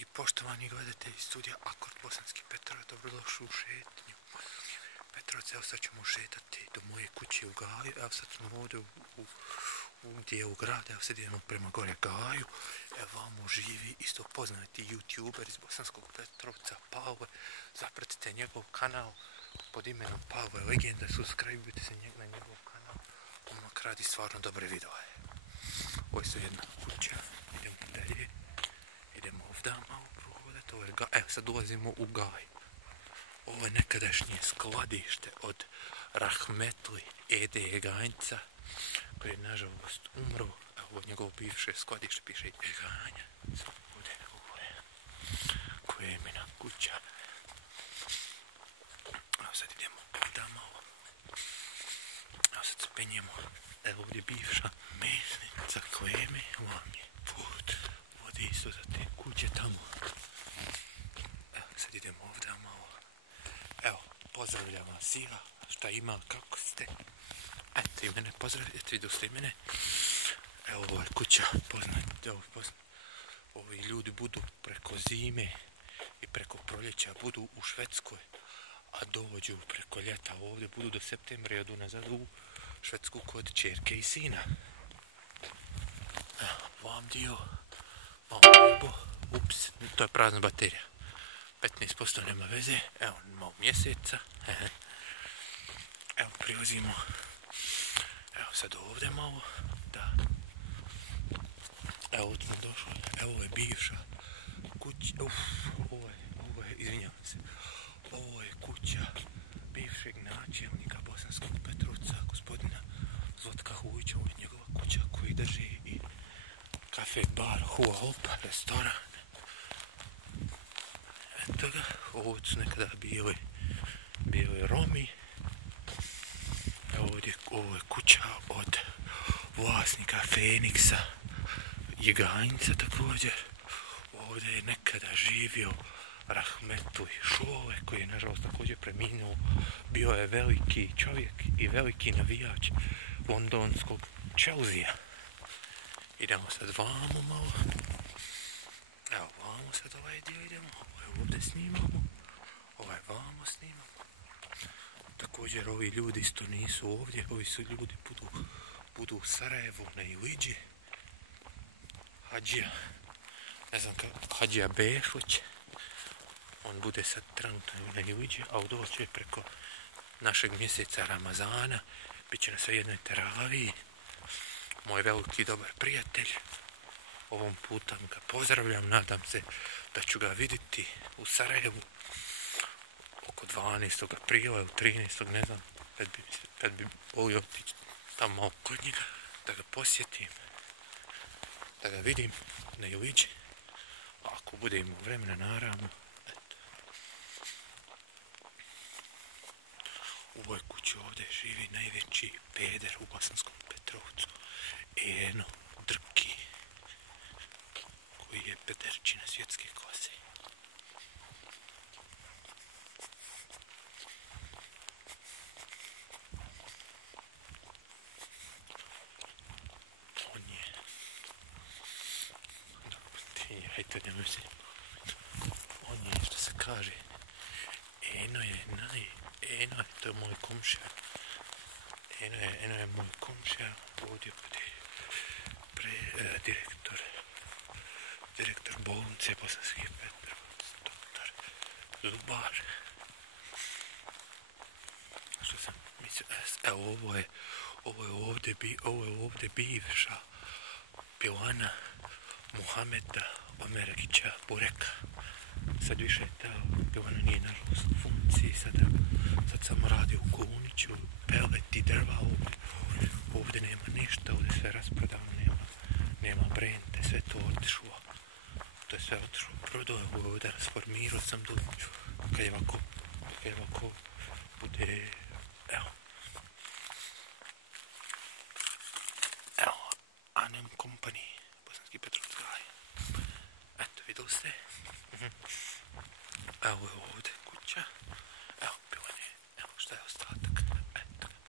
I poštovani gledatelji studija Akord Bosanski Petrovac, dobrodošli u šetnju. Petrovac, evo sad ćemo šetati do moje kuće u Gaju, evo sad smo ovdje u dijelu grada, evo sad idemo prema gore Gaju. Evo vamo živi isto poznati youtuber iz Bosanskog Petrovca, Pavle. Zapratite njegov kanal pod imenom Pavle Legenda, subscribe-ujte se na njegov kanal, omak radi stvarno dobre videoje. Ovo je su jedna kuća, idemo dalje. Idemo ovdje malo prohodati, ovo je Gaj, evo sad ulazimo u Gaj. Ovo je nekadašnje skladište od Rahmetli Ede Ganjca, koji je nažalost umro. Evo njegovo bivše skladište piše Eganja. Ovdje, ovo je koja je imena kuća. Evo sad idemo ovdje malo. Evo sad spenjemo. Evo ovdje bivša mesnica Kleme, vam je put. Ovdje isto za te kuće tamo. Evo sad idemo ovdje malo. Evo, pozdravljam vas ja, šta ima, kako ste. Eto i mene pozdravite, vidio ste i mene. Evo ovo je kuća, poznate, ovi ljudi budu preko zime i preko proljeća, budu u Švedskoj, a dođu preko ljeta ovdje, budu do septembra i odu nazad u Švedsku kod čerke i sina. Evo, vam dio, malo nebo, ups, to je prazna baterija. 15% nema veze, evo malo mjeseca, evo prilazimo, evo sad ovdje malo, da, evo ovdje smo došli, evo ovo je bivša kuća, ovo je, izvinjavam se, ovo je kuća bivšeg načelnika Bosanskog Petrovca, gospodina Zlotka Hujića, ovo je njegova kuća koji drži i kafe, bar, Hua Hop, restoran. Eto ga, ovo su nekada bili Romi. Evo ovdje, ovo je kuća od vlasnika Feniksa i Ganjca također. Ovdje je nekada živio Rahmetli Šole, koji je nažalost također preminuo. Bio je veliki čovjek i veliki navijač londonskog Chelsea. Idemo sad vamo malo. Evo vamo sad ovaj dio idemo. Ovdje snimamo, ovaj vamo snimamo. Također ovi ljudi isto nisu ovdje, ovi su ljudi budu u Sarajevu na Iliđi. Hadžija, ne znam kako, Hadžija Bešlić, on bude sad trenutno na Iliđi, a doće preko našeg mjeseca Ramazana, bit će na sve jednoj teraviji. Moj veliki dobar prijatelj. Ovom putom ga pozdravljam, nadam se da ću ga vidjeti u Sarajevu oko 12. aprila ili 13. ne znam, kad bi volio otići tamo malo kod njega, da ga posjetim, da ga vidim na Iliđi, a ako bude imao vremena naravno. Eto. U ovoj kući ovdje živi najveći peder u Bosanskom Petrovcu, Eno Drki, koji je pederčina svjetske klase. On je... Hajde, nemoj se... On je, što se kaže... Eno je, to je moj komšija. Eno je moj komšija. Ovdje bude direktor bolnice Bosanski Petrovac, doktor Zubar. Što sam mislio, evo ovo je ovdje bivša pilana Muhameda Omeragića Bureka. Sad više ta pilana nije nažalost u funkciji, sad samo radi u Kuniću, pelet i drva ovdje nema ništa, ovdje sve rasprodano, nema brente, sve to otišlo. To je sve otišlo, prodao je ovdje, rasformirao sam dođu, kad je ovako bude, evo, Anem Company, Bosanski Petrovac Gaj. Eto, vidjeli ste? Evo je